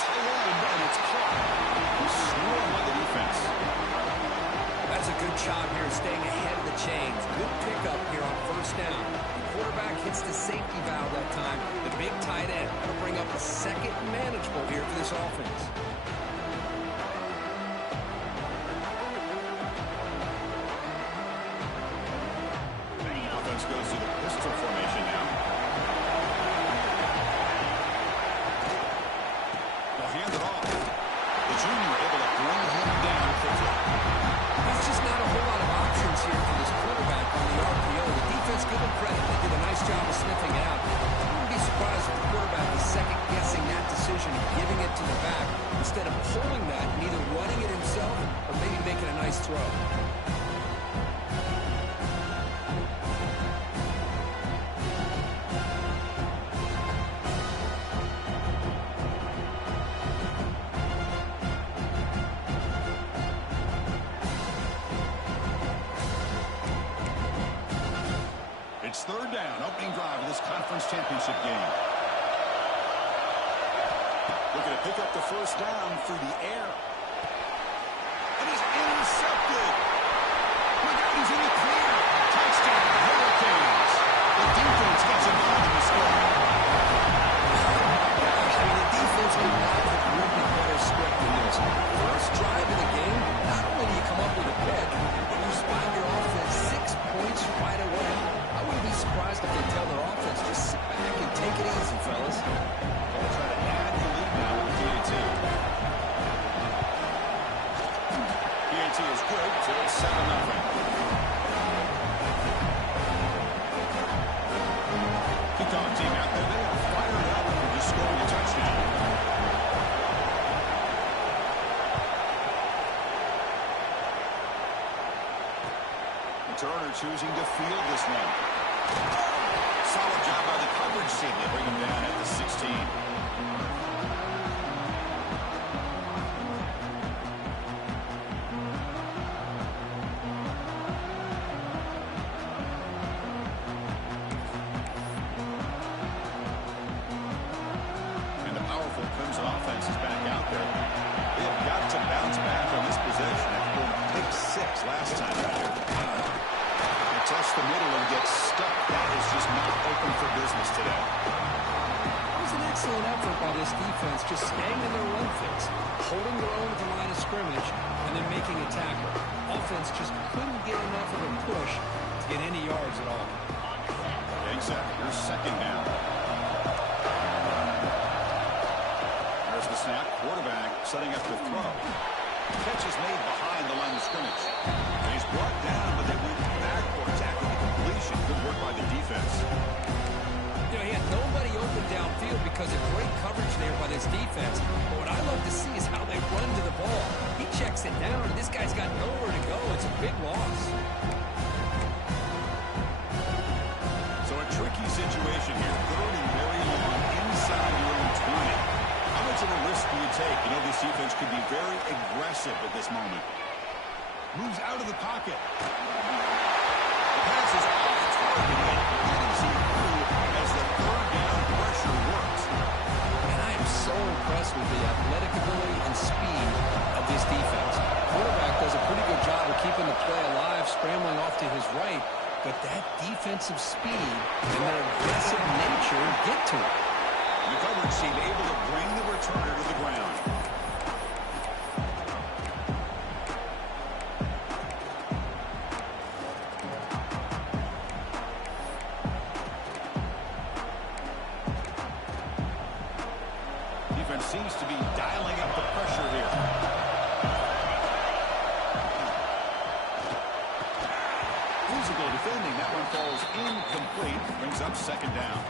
tight end, and it's caught. He's swarmed by the defense. That's a good job here staying ahead of the chains. Good pickup here on first down. The quarterback hits the safety valve that time. The big tight end. That'll bring up a second manageable here for this offense. Offense goes to the pistol formation now. They'll hand it off. The junior able to bring him down quickly. There's just not a whole lot of options here for this quarterback on the RPO. The defense, give them credit. They did a nice job of sniffing it out. I wouldn't be surprised if the quarterback is second-guessing that decision and giving it to the back instead of pulling that and either running it himself or maybe making a nice throw. It's third down, opening drive of this conference championship game. Looking to pick up the first down through the air. And he's intercepted. Look out, he's in the clear. Touchdown, Hurricanes. The defense gets involved in the score. I mean, the defense would not have written a better script than this. First drive of the game, not only do you come up with a pick, but you spot your offense 6 points right away. I wouldn't be surprised if they tell their offense, just sit back and take it easy, fellas. They'll try to add the lead now with PAT. PAT is good, so it's 7-0. Kickoff team out there, they are fired up and just scoring a touchdown. Turner choosing to field this one. Solid job by the coverage team. They bring him down at the 16. And the powerful Clemson offense is back out there. They have got to bounce back on this possession after going pick 6 last time out here. Test the middle and get stuck. That is just not open for business today. That was an excellent effort by this defense, just staying in their run fix, holding their own at the line of scrimmage, and then making a tackle. Offense just couldn't get enough of a push to get any yards at all. Exactly. Here's second down. There's the snap. Quarterback setting up the throw. Catch is made behind the line of scrimmage. And he's brought down, but they went backwards after the completion. Good work by the defense. You know, he had nobody open downfield because of great coverage there by this defense. But what I love to see is how they run to the ball. He checks it down, and this guy's got nowhere to go. It's a big loss. So a tricky situation here. Third and very long inside your own 20. How much of a risk do you take? You know, this defense could be very aggressive at this moment. Moves out of the pocket. The pass is off target. Getting through as the third down pressure works. And I am so impressed with the athletic ability and speed of this defense. Quarterback does a pretty good job of keeping the play alive, scrambling off to his right. But that defensive speed and their aggressive nature get to it. The coverage team able to bring the returner to the ground. Defense seems to be dialing up the pressure here. Physical defending. That one falls incomplete. Brings up second down.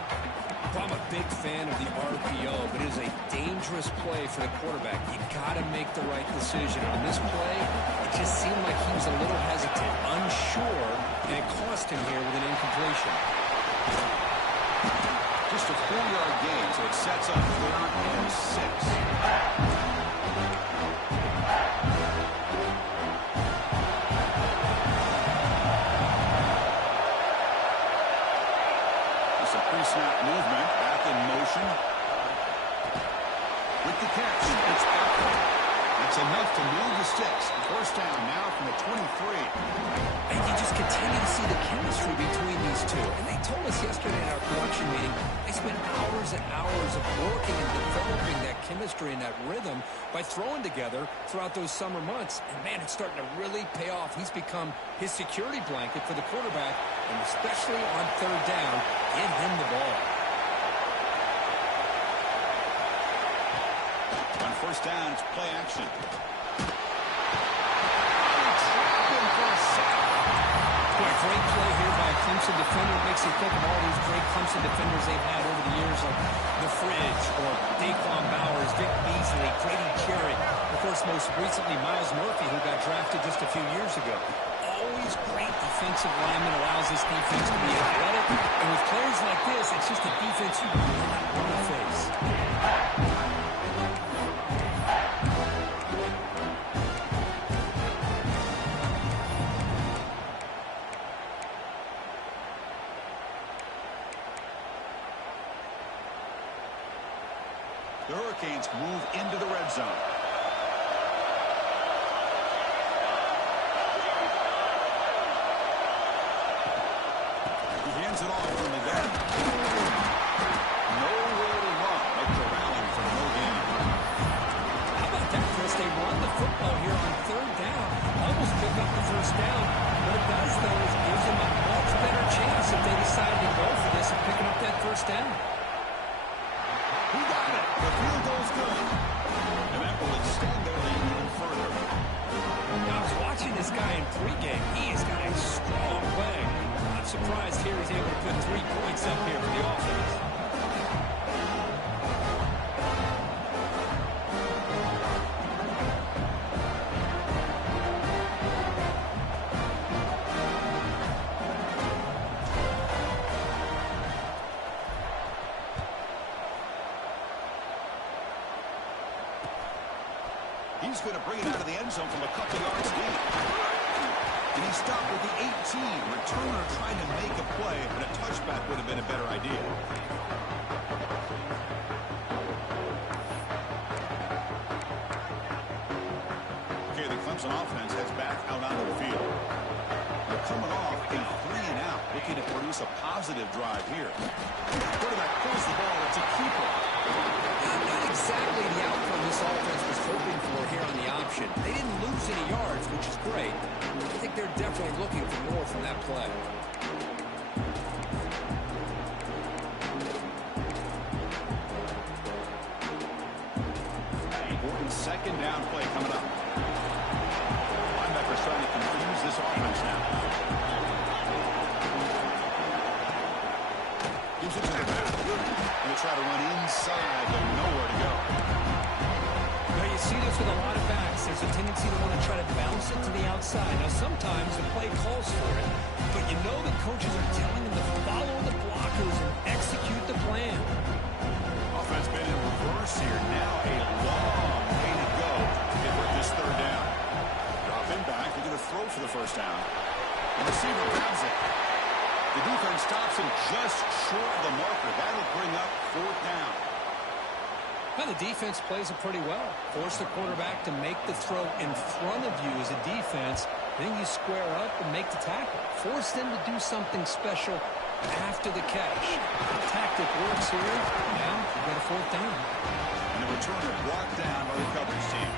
I'm a big fan of the RPO, but it is a dangerous play for the quarterback. You got to make the right decision. On this play, it just seemed like he was a little hesitant, unsure, and it cost him here with an incompletion. Just a 4-yard gain, so it sets up 3rd and 6. Pre-snap movement, back in motion. With the catch. It's enough to move the sticks. First down now from the 23. And you just continue to see the chemistry between these two. And they told us yesterday in our production meeting, they spent hours and hours of working and developing that chemistry and that rhythm by throwing together throughout those summer months. And, man, it's starting to really pay off. He's become his security blanket for the quarterback, and especially on third down, get him the ball. On first down, it's play action. Great play here by a Clemson defender. It makes you think of all these great Clemson defenders they've had over the years, like The Fridge or Daquan Bowers, Vic Beasley, Grady Jarrett. Of course, most recently, Miles Murphy, who got drafted just a few years ago. Always great defensive lineman, allows this defense to be athletic. And with players like this, it's just a defense you do not want to face. The Hurricanes move into the red zone. He hands it off from the gun. Nowhere to run, but corralling for no gain. How about that, Chris? They run the football here on third down. Almost pick up the first down. What it does, though, is it gives them a much better chance if they decide to go for this of picking up that first down. He got it. The field goal's good. And that will extend their lead even further. I was watching this guy in pregame. He has got a strong leg. I'm surprised here he's able to put 3 points up here for the offense. He's going to bring it out of the end zone from a couple yards deep. And he stopped with the 18. Returner trying to make a play, but a touchback would have been a better idea. Okay, the Clemson offense heads back out onto the field. They're coming off a 3-and-out, looking to produce a positive drive here. Quarterback pulls the ball. It's a keeper. Not exactly the outcome this offense was hoping for here on the option. They didn't lose any yards, which is great. I think they're definitely looking for more from that play. Important second down play coming up. Linebacker's trying to confuse this offense now. Gives it to the back. They try to run inside, but nowhere to go. Now you see this with a lot of backs. There's a tendency to want to try to bounce it to the outside. Now sometimes the play calls for it, but you know the coaches are telling them to follow the blockers and execute the plan. Offense been in reverse here. Now a long way to go to convert this third down. Drop him back. They're going to throw for the first down. The receiver grabs it. The defense stops him just short of the marker. That'll bring up fourth down. Now the defense plays it pretty well. Force the quarterback to make the throw in front of you as a defense. Then you square up and make the tackle. Force them to do something special after the catch. The tactic works here. Now you've got a fourth down. And the returner brought down by the coverage team.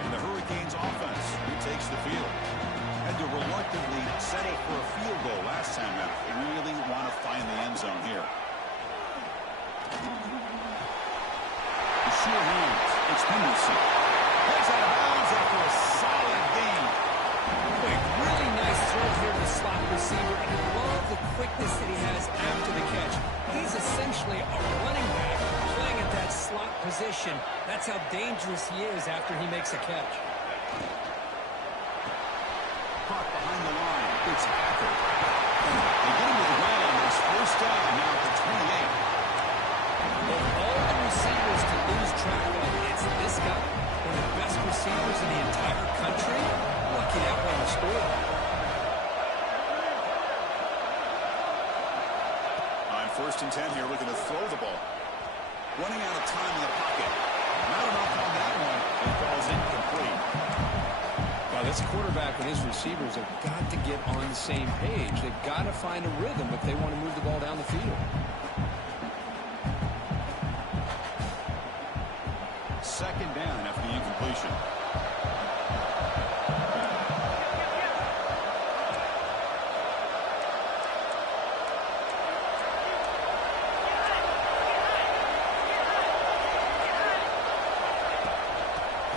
And the Hurricanes offense retakes the field. Had to reluctantly settle for a field goal last time out. They really want to find the end zone here. The sure hands. It's Henderson. Plays out of bounds after a solid gain. Quick, really nice throw here to the slot receiver, and I love the quickness that he has after the catch. He's essentially a running back playing at that slot position. That's how dangerous he is after he makes a catch. Caught behind the line. It's Packer. They get him to the ground. It's first down now at the 28. Of all the receivers to lose track of, it's this guy, one of the best receivers in the entire country. Lucky that one was scored. first and 10 here, looking to throw the ball. Running out of time in the pocket. Not enough on that one. It falls incomplete. Well, this quarterback and his receivers have got to get on the same page. They've got to find a rhythm if they want to move the ball down the field. Second down after the incompletion.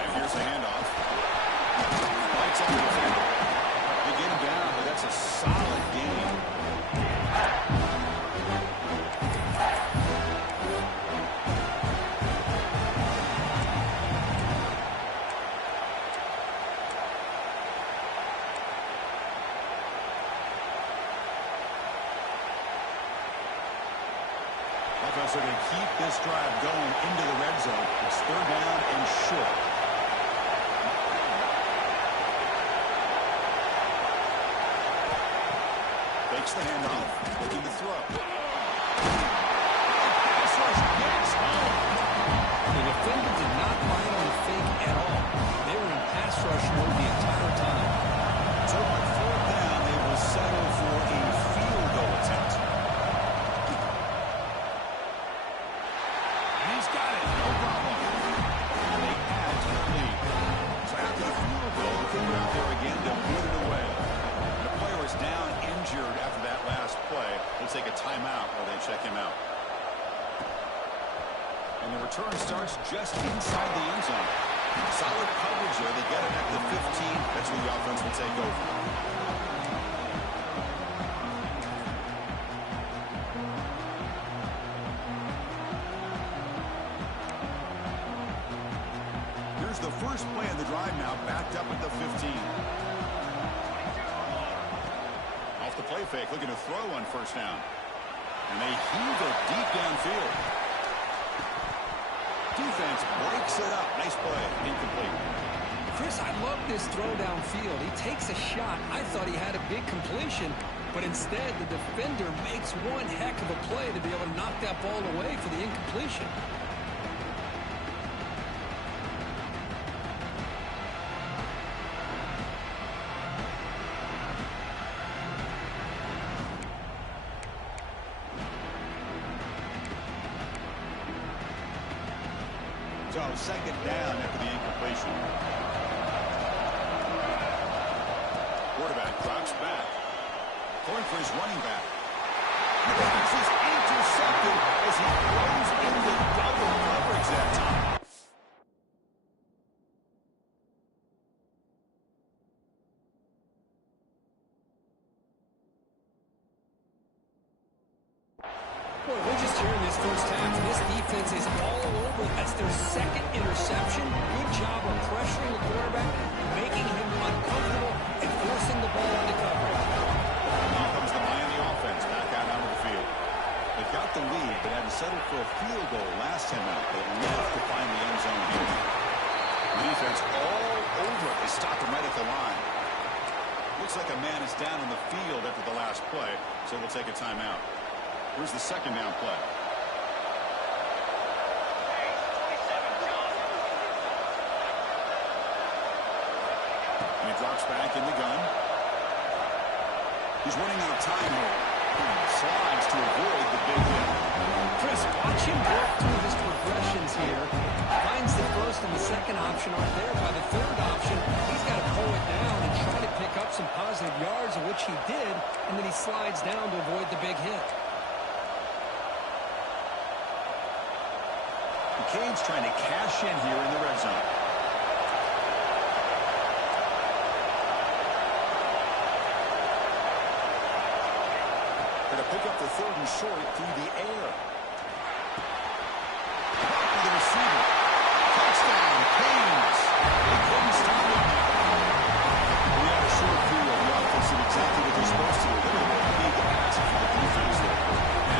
And here's the handoff. Lights on the defender. They get him down, but that's a solid game. So they keep this drive going into the red zone. It's third down and short. Fakes the handoff, looking to throw. Pass rush gets home. The defender did not bite on the fake at all. They were in pass rush mode the entire time. So on fourth down, they will settle for a field goal attempt. He's got it, no problem. And they add to the lead. So after the field goal, the kicker out there again to put it away. The player is down injured after that last play. They'll take a timeout while they check him out. And the return starts just inside the end zone. Solid coverage there. They get it at the 15. That's where the offense will take over. Here's the first play of the drive now, backed up at the 15. Off the play fake, looking to throw on first down. And they heave it deep downfield. Defense breaks it up. Nice play. Incomplete. Chris, I love this throw downfield. He takes a shot. I thought he had a big completion, but instead the defender makes one heck of a play to be able to knock that ball away for the incompletion. So second down after the incompletion. Quarterback drops back. Going for his running back. The pass is intercepted as he throws into double coverage that time. Boy, we're just hearing this first half. This defense is all over. That's their second interception. Good job of pressuring the quarterback, making him uncomfortable, and forcing the ball into coverage. Now comes the Miami offense back out onto the field. They've got the lead, but had to settle for a field goal last time out. They left to find the end zone here. The defense all over it. They stop him right at the line. Looks like a man is down on the field after the last play, so we'll take a timeout. Here's the second down play. And he drops back in the gun. He's running out of time here. Slides to avoid the big hit. Chris, watch him work through his progressions here. Finds the first and the second option aren't there. By the third option, he's got to pull it down and try to pick up some positive yards, of which he did, and then he slides down to avoid the big hit. Cade's trying to cash in here in the red zone. Going to pick up the third and short through the air. Back to the receiver. Touchdown, Canes. They couldn't stop it now. We had a short field. The offense did exactly what they're supposed to do. They're going to need the pass for the defense there.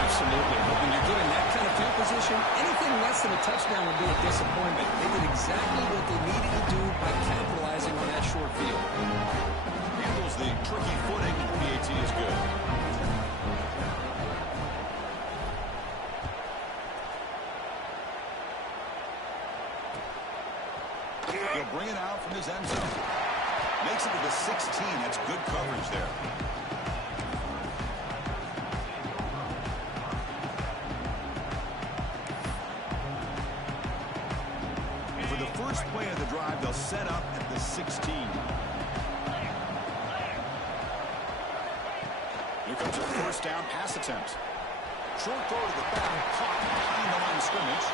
Absolutely. But when you're given that kind of field position, anything less than a touchdown would be a disappointment. They did exactly what they needed to do by capitalizing on that short field. Handles the tricky footing, and the PAT is good. it out from his end zone. Makes it to the 16. That's good coverage there. And for the first play of the drive, they'll set up at the 16. Here comes a first down pass attempt. Short throw to the back, caught behind the line of scrimmage.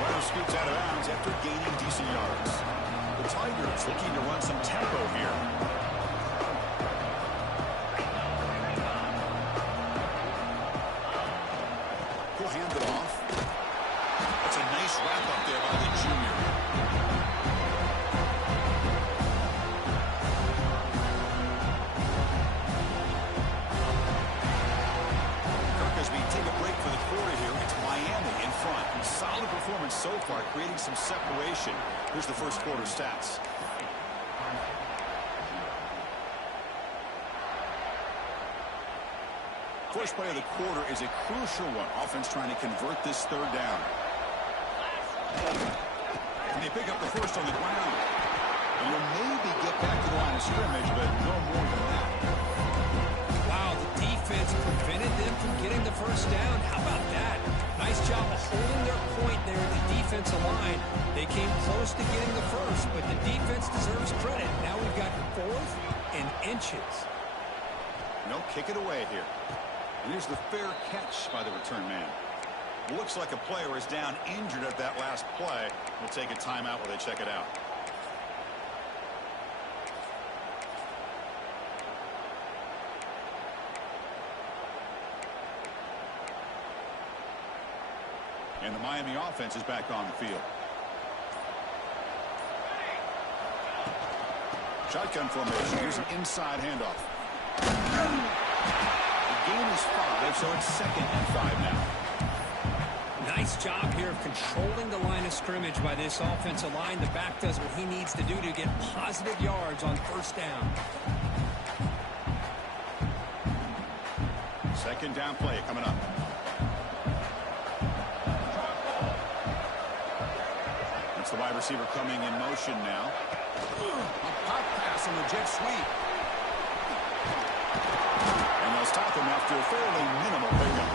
Runner scoots out of bounds after gaining decent yards. The Tigers looking to run some tempo here. He'll hand it off. That's a nice wrap up there by the junior. As we take a break for the quarter here, it's Miami in front. Solid performance so far, creating some separation. Here's the first quarter stats. First play of the quarter is a crucial one. Offense trying to convert this third down. And they pick up the first on the ground. And you'll maybe get back to the line of scrimmage, but no more than that. Defense prevented them from getting the first down. How about that? Nice job of holding their point there at the defensive line. They came close to getting the first, but the defense deserves credit. Now we've got 4th and inches. No, kick it away here. And here's the fair catch by the return man. Looks like a player is down injured at that last play. We'll take a timeout while they check it out. And the Miami offense is back on the field. Shotgun formation. Here's an inside handoff. The gain is 5, so it's 2nd and 5 now. Nice job here of controlling the line of scrimmage by this offensive line. The back does what he needs to do to get positive yards on first down. Second down play coming up. The wide receiver coming in motion now. A pop pass on the jet sweep. And they'll stop him after a fairly minimal pickup.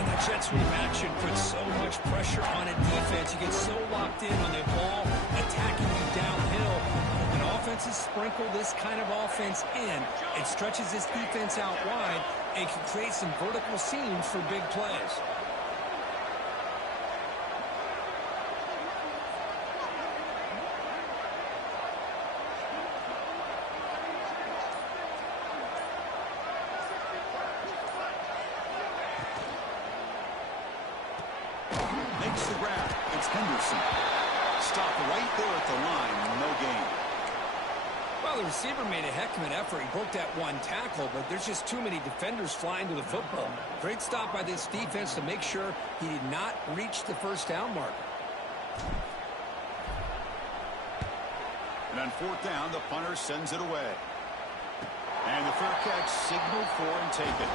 And that jet sweep action puts so much pressure on a defense. You get so locked in on the ball attacking you downhill. When offenses sprinkle this kind of offense in, it stretches this defense out wide and can create some vertical seams for big plays. Stop right there at the line, no gain. Well, the receiver made a heck of an effort. He broke that one tackle, but there's just too many defenders flying to the football. Great stop by this defense to make sure he did not reach the first down mark. And on 4th down, the punter sends it away. And the fair catch signaled for and taken.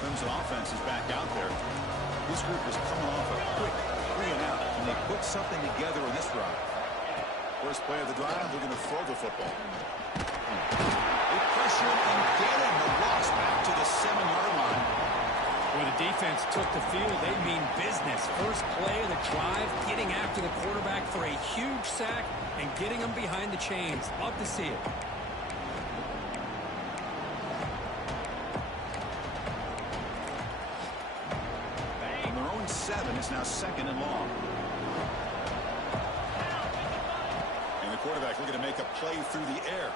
Clemson offense is back out there. This group is coming off a quick 3 and out, and they put something together in this drive. First play of the drive, they're going to throw the football. They pressure and get him. The loss back to the 7-yard line. When the defense took the field, they mean business. First play of the drive, getting after the quarterback for a huge sack and getting him behind the chains. Love to see it. It's now 2nd and long. And the quarterback looking to make a play through the air.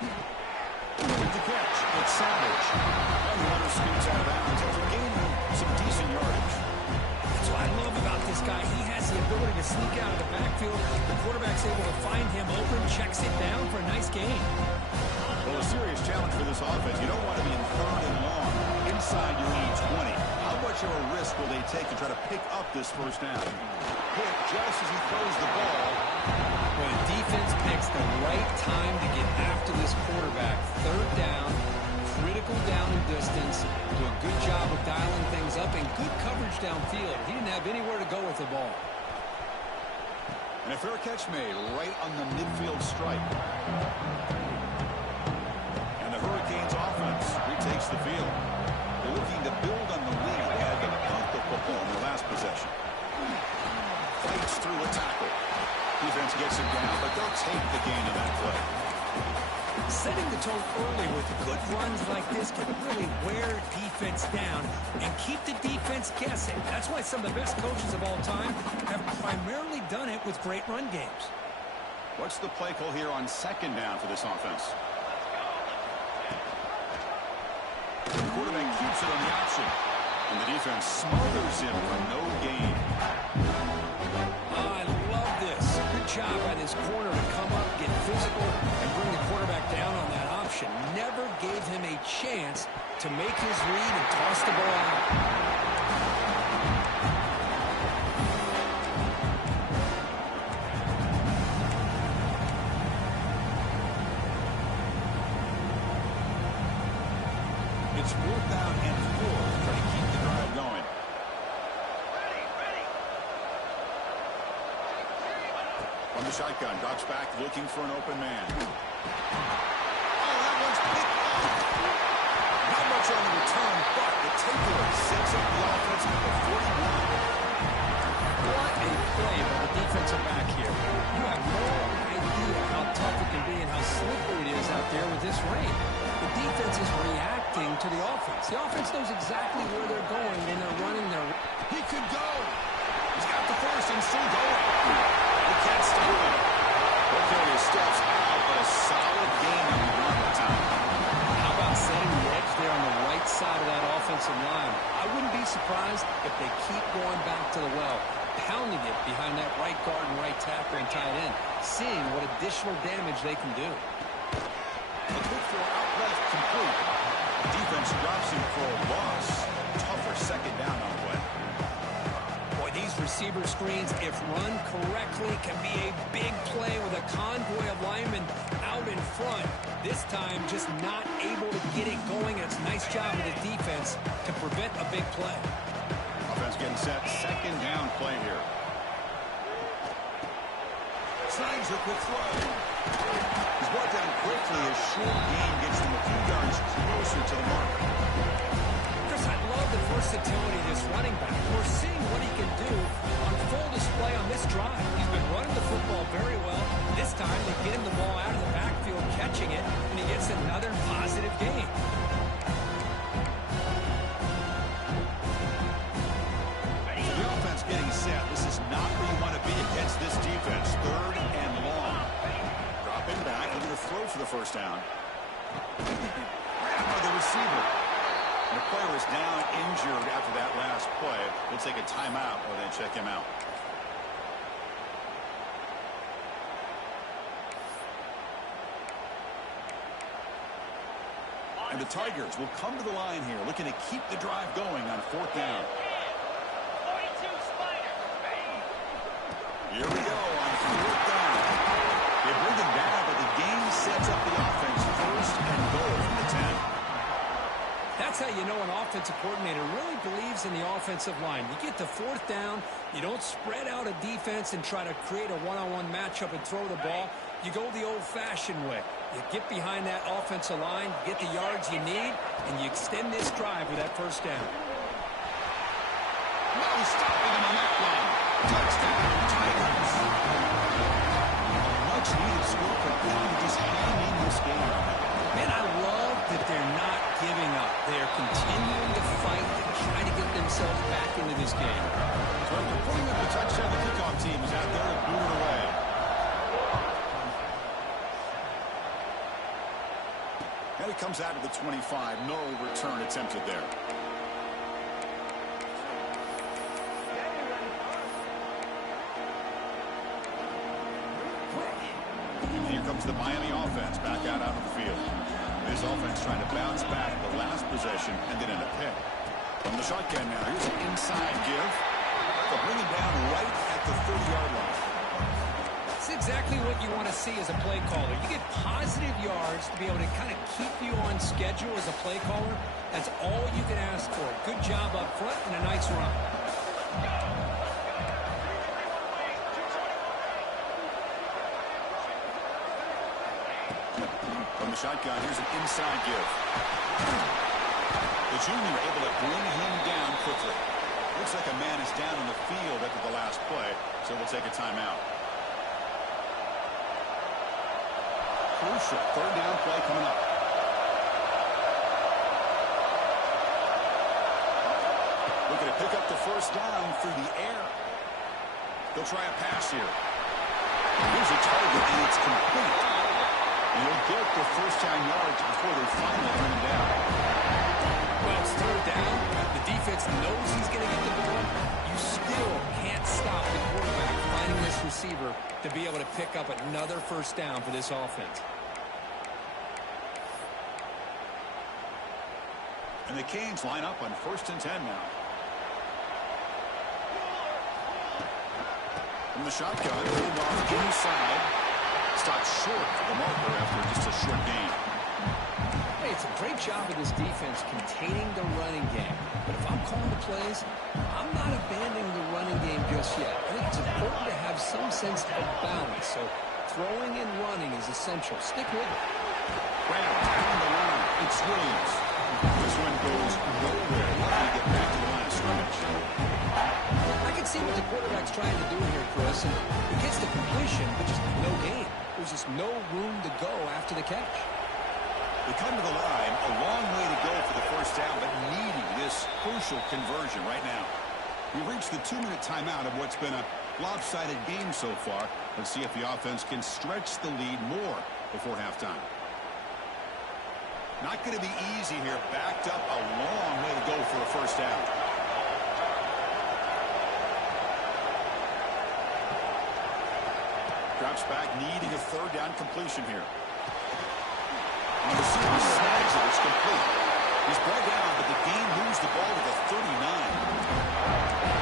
With the catch, it's Savage. And the runner scoots out of bounds after gaining some decent yardage. That's what I love about this guy. He has the ability to sneak out of the backfield. The quarterback's able to find him open, checks it down for a nice gain. Well, a serious challenge for this offense. You don't want to be in 3rd and long inside your own 20. How much of a risk will they take to try to pick up this first down? Hit just as he throws the ball. Well, the defense picks the right time to get after this quarterback. Third down, critical down and distance. Do a good job of dialing things up and good coverage downfield. He didn't have anywhere to go with the ball. And a fair catch made right on the midfield stripe. And the Hurricanes offense retakes the field. They're looking to build on the lead they had to punt the football in their last possession. Fights through a tackle. Defense gets him down, but they'll take the gain of that play. Setting the tone early with good runs like this can really wear defense down and keep the defense guessing. That's why some of the best coaches of all time have primarily done it with great run games. What's the play call here on second down for this offense? The quarterback keeps it on the option, and the defense smothers him for no gain. I love this. Good job by this corner to come up, get physical, and bring the quarterback down on that option. Never gave him a chance to make his read and toss the ball out. It's 4th down and 4, trying to keep the drive going. On the shotgun, drops back, looking for an open man. Oh, that one's picked off. Not much on the return, but the takeaway sets up the offense at the 41. What a play by the defensive back here. You have no idea how tough it can be and how slippery it is out there with this rain. The defense is reacting to the offense. The offense knows exactly where they're going when they're running their... He could go. He's got the first and still going. He can't stop him. Okay, he steps out, but a solid gain on the run time. How about setting the edge there on the right side of that offensive line? I wouldn't be surprised if they keep going back to the well, pounding it behind that right guard and right tackle and tight end, seeing what additional damage they can do. The quick throw out left complete. Defense drops him for a loss. Tougher second down on the play. Boy, these receiver screens, if run correctly, can be a big play with a convoy of linemen out in front. This time, just not able to get it going. It's a nice job of the defense to prevent a big play. Offense getting set. Second down play here. Signs a quick throw. He's brought down quickly. A short gain gets him a few yards closer to the mark. Chris, I love the versatility of this running back. We're seeing what he can do on full display on this drive. He's been running the football very well. This time, they get him the ball out of the backfield, catching it, and he gets another positive gain. The offense getting set. This is not where you want to be against this defense. 3rd and long. Dropping back, looking to throw for the first down. Grab by the receiver. And the player is down injured after that last play. We'll take a timeout or then check him out. And the Tigers will come to the line here, looking to keep the drive going on 4th down. Here we go on 4th down. They bring him down, but the game sets up the offense 1st and goal from the 10. That's how you know an offensive coordinator really believes in the offensive line. You get to 4th down, you don't spread out a defense and try to create a one-on-one matchup and throw the ball. You go the old-fashioned way. You get behind that offensive line, get the yards you need, and you extend this drive with that first down. No stopping him on that one. Touchdown, Tigers. Much needed score for them to just hang in this game. Man, I love that they're not giving up. They are continuing to fight and try to get themselves back into this game. So after putting up a touchdown, the kickoff team is out there to boot it away. And it comes out of the 25. No return attempted there. And here comes the Miami offense back out onto the field. This offense trying to bounce back. The last possession ended in a pick. From the shotgun now, here's an inside give. They'll bring him down right at the 30-yard line. It's exactly what you want to see as a play caller. You get positive yards to be able to kind of keep you on schedule as a play caller. That's all you can ask for. Good job up front and a nice run. From the shotgun, here's an inside give. The junior able to bring him down quickly. Looks like a man is down in the field after the last play, so we'll take a timeout. Crucial third down play coming up. Looking to pick up the first down through the air. They'll try a pass here. Here's a target, and it's complete. And he'll get the first down yards before they finally bring him down. Well, it's third down. The defense knows he's going to get the ball. You still can't stop the quarterback finding this receiver to be able to pick up another first down for this offense. And the Canes line up on 1st and 10 now. From the shotgun, pulled off inside. Stopped short for the marker after just a short gain. Hey, it's a great job of this defense containing the running game. But if I'm calling the plays, I'm not abandoning the running game just yet. I think it's important to have some sense of balance. So throwing and running is essential. Stick with it. Brown down the line. It's Williams. This one goes nowhere. Looking to get back to the line of scrimmage. I can see what the quarterback's trying to do here, Chris. And he gets the completion, but just no gain. There's just no room to go after the catch. They come to the line, a long way to go for the first down, but needing this crucial conversion right now. We've reached the 2-minute timeout of what's been a lopsided game so far. Let's see if the offense can stretch the lead more before halftime. Not going to be easy here. Backed up a long way to go for a first down. Drops back, needing a third down completion here. And the receiver snags it. It's complete. He's brought down, but the game moves the ball to the 39.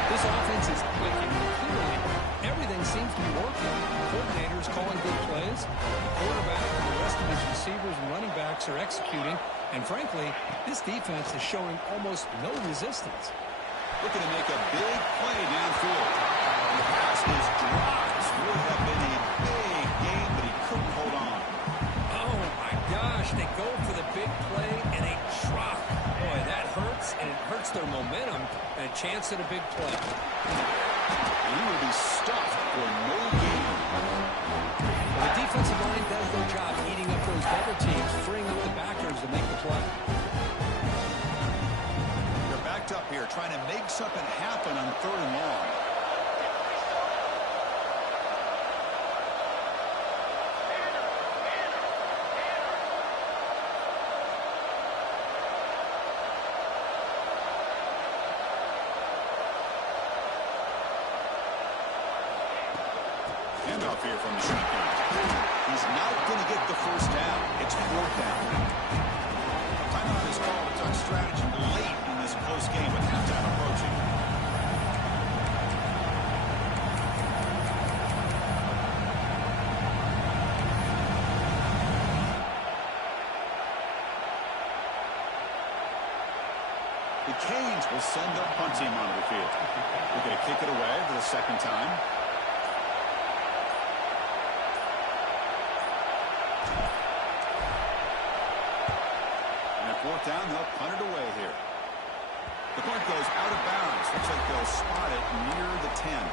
This offense is clicking. Clearly, everything seems to be working. Coordinators calling good plays. Quarterback and the rest of his receivers and running backs are executing. And frankly, this defense is showing almost no resistance. Looking to make a big play downfield. The pass was dropped. Would have been a big game, but he couldn't hold on. Oh, my gosh. They go for the big play, and they drop. Boy, that hurts, and it hurts their momentum and a chance at a big play. And he will be stuffed for no gain. Well, the defensive line does their job eating up those double teams, freeing up the backers to make the play. They're backed up here, trying to make something happen on 3rd and long. Handoff here from the shotgun. He's not going to get the first down. It's 4th down. Timeout is called to talk strategy late in this close game with halftime approaching. The Canes will send their punt team onto the field. They're going to kick it away for the second time. And at 4th down, they'll punt it away here. The punt goes out of bounds. Looks like they'll spot it near the 10.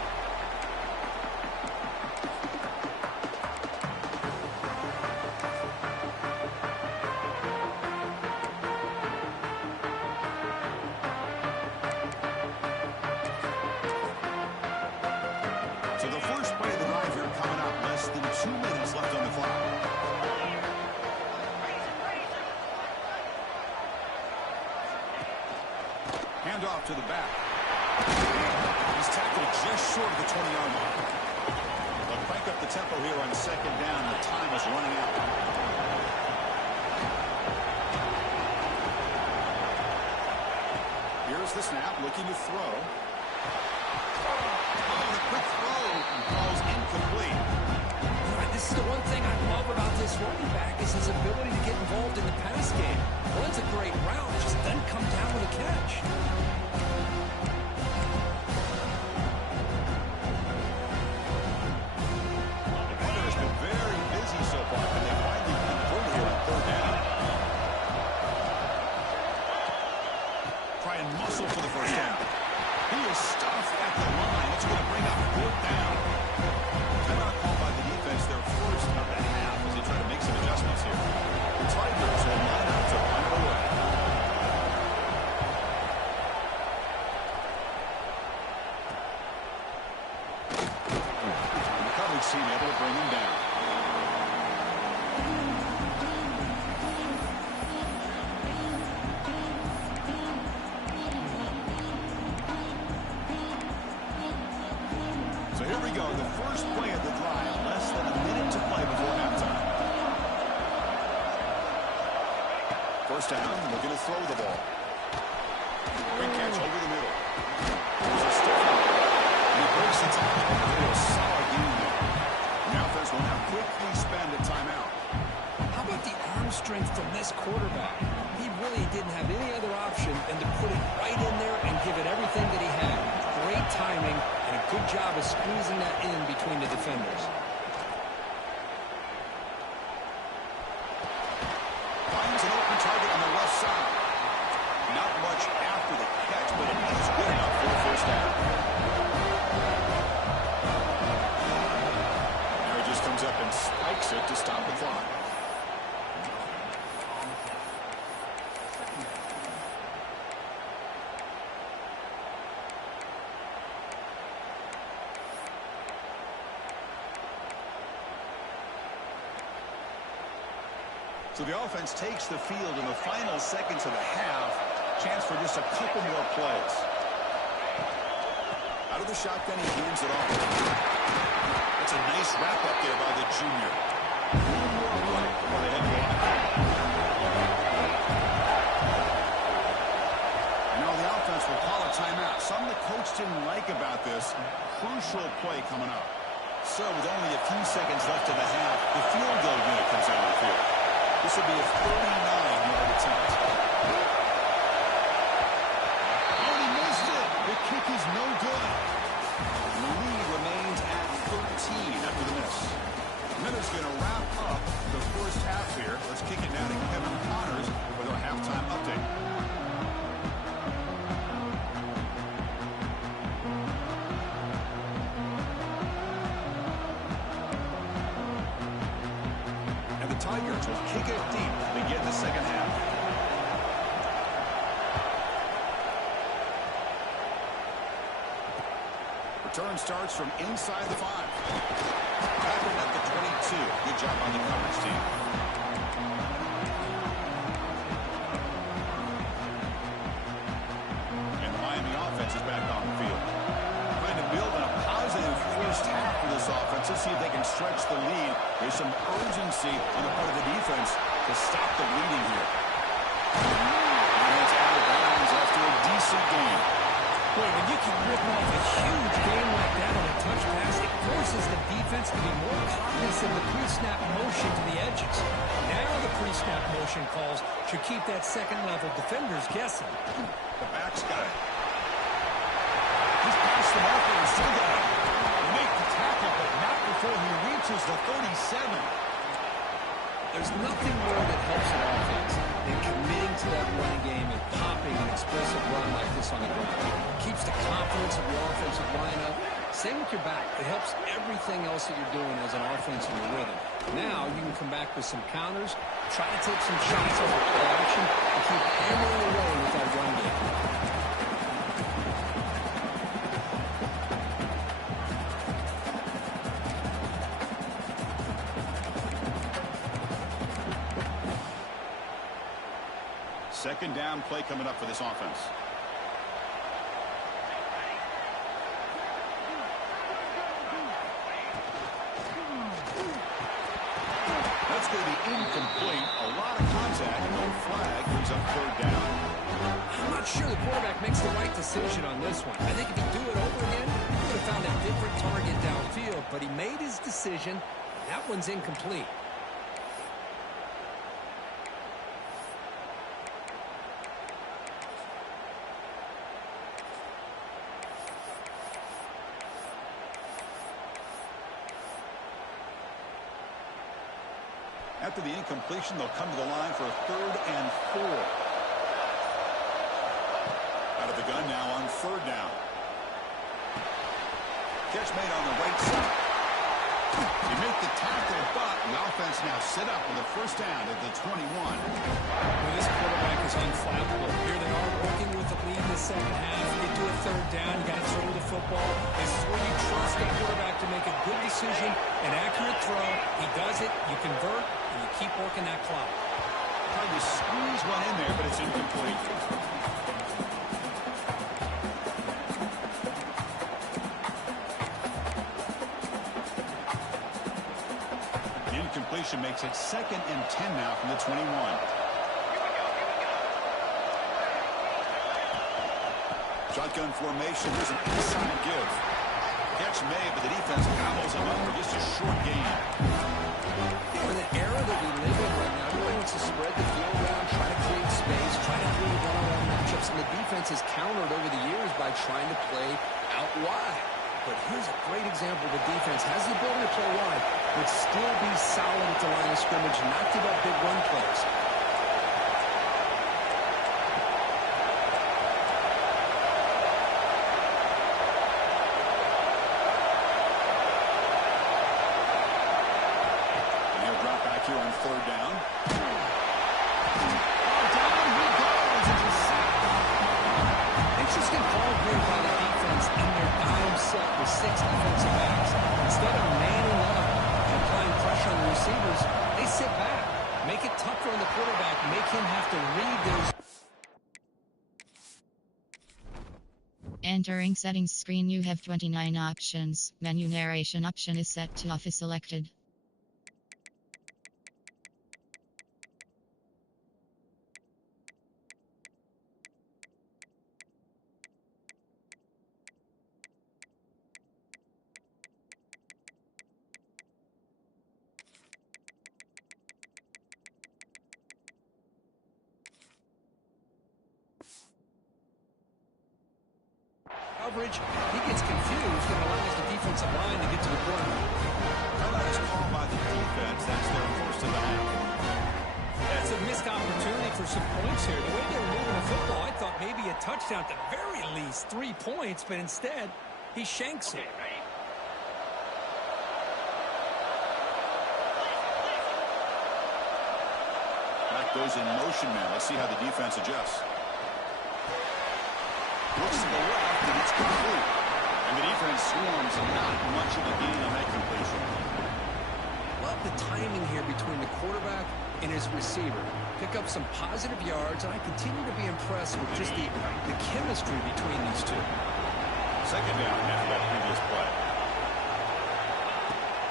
So the first play of the drive here coming up. Less than 2 minutes left on the clock. Handoff to the back. He's tackled just short of the 20-yard line. They'll crank up the tempo here on 2nd down. The time is running out. Here's Here's the snap, looking to throw. Oh, the quick throw falls incomplete. This is the one thing I love about this running back is his ability to get involved in the pass game. Runs a great route, just doesn't come down with a catch. The weather has been very busy so far, and they finally convert here on third down. Try and muscle for the first down. He is stuffed at the line. It's going to bring up fourth down. Timeout called by the defense, their first of the half, as they try to make some adjustments here. The Tigers will line up to run it away. The recovery team able to bring him down. So here we go, the first play of the drive, less than a minute to play before halftime. First down, we're going to throw the ball. Quick catch over the middle. There's a stiff arm. And he breaks the tackle. A solid game there. The offense will now quickly spend a timeout. How about the arm strength from this quarterback? He really didn't have any other option than to put it right in there and give it everything that he had. Great timing and a good job of squeezing that in between the defenders. Finds an open target on the left side. Not much after the catch, but it is good enough for the first down. Now he just comes up and spikes it to stop the clock. So the offense takes the field in the final seconds of the half. Chance for just a couple more plays. Out of the shotgun, he hands it off. That's a nice wrap-up there by the junior. One more play before they head to line. And now the offense will call a timeout. Something the coach didn't like about this. Crucial play coming up. So with only a few seconds left in the half, the field goal unit comes out of the field. This will be a 39-yard attempt. Oh, he missed it. The kick is no good. And the lead remains at 13 after the miss. And then it's going to wrap up the first half here. Let's kick it now to Kevin Connors with our halftime update. Tigers will kick it deep to begin the second half. Return starts from inside the 5. Tackled at the 22. Good job on the coverage team. And the Miami offense is back on the field. Trying to build on a positive first half for this offense. Let's see if they can stretch the lead. There's some urgency on the part of the defense to stop the bleeding here. And it's out of bounds after a decent game. Boy, when you can rip off a huge game like that on a touch pass, it forces the defense to be more cognizant of the pre-snap motion to the edges. Now the pre-snap motion calls should keep that second-level defenders guessing. The back's got it. He's past the marker and still got it. Make the tackle, but not before he reaches the 37. There's nothing more that helps an offense than committing to that running game and popping an explosive run like this on the ground. Keeps the confidence of your offensive lineup. Same with your back. It helps everything else that you're doing as an offense in your rhythm. Now you can come back with some counters, try to take some shots over play action, and keep hammering away with that run game. Second down play coming up for this offense. That's going to be incomplete. A lot of contact. No flag. Brings up third down. I'm not sure the quarterback makes the right decision on this one. I think if he'd do it over again, he would have found a different target downfield, but he made his decision. That one's incomplete. After the incompletion, they'll come to the line for a 3rd and 4. Out of the gun now on 3rd down. Catch made on the right side. You make the tackle, but the offense now set up with a 1st down at the 21. Well, this quarterback is unflappable. Here they are working with the lead in the second half. Get to a 3rd down. You got to throw the football. This is where you trust the quarterback to make a good decision, an accurate throw. He does it. You convert, and you keep working that clock. Tried to squeeze one in there, but it's incomplete. Incompletion makes it 2nd and 10 now from the 21. Shotgun formation. There's an inside give. Catch made, but the defense gobbles him up for just a short gain. In the era that we live in right now, everyone wants to spread the field around, try to create space, try to create one-on-one matchups, and the defense has countered over the years by trying to play out wide. But here's a great example of a defense has the ability to play wide, but still be solid at the line of scrimmage, not give up big run plays. And he'll drop back here on 3rd down. Interesting call here by the defense in their dime set with 6 defensive backs. Instead of manning up and applying pressure on the receivers, they sit back, make it tougher on the quarterback, make him have to read those. Entering settings screen, you have 29 options. Menu narration option is set to off is selected. Coverage, he gets confused and allows the defensive line to get to the quarterback. That is called by the defense. That's their 1st of the half. That's a missed opportunity for some points here. The way they were moving the football, I thought maybe a touchdown, at the very least 3 points, but instead, he shanks it. Back goes in motion now. Let's see how the defense adjusts. Looks to the left, and it's complete. And the defense swarms, not much of a gain on that completion. Love the timing here between the quarterback and his receiver. Pick up some positive yards, and I continue to be impressed with just the chemistry between these two. 2nd down after that previous play.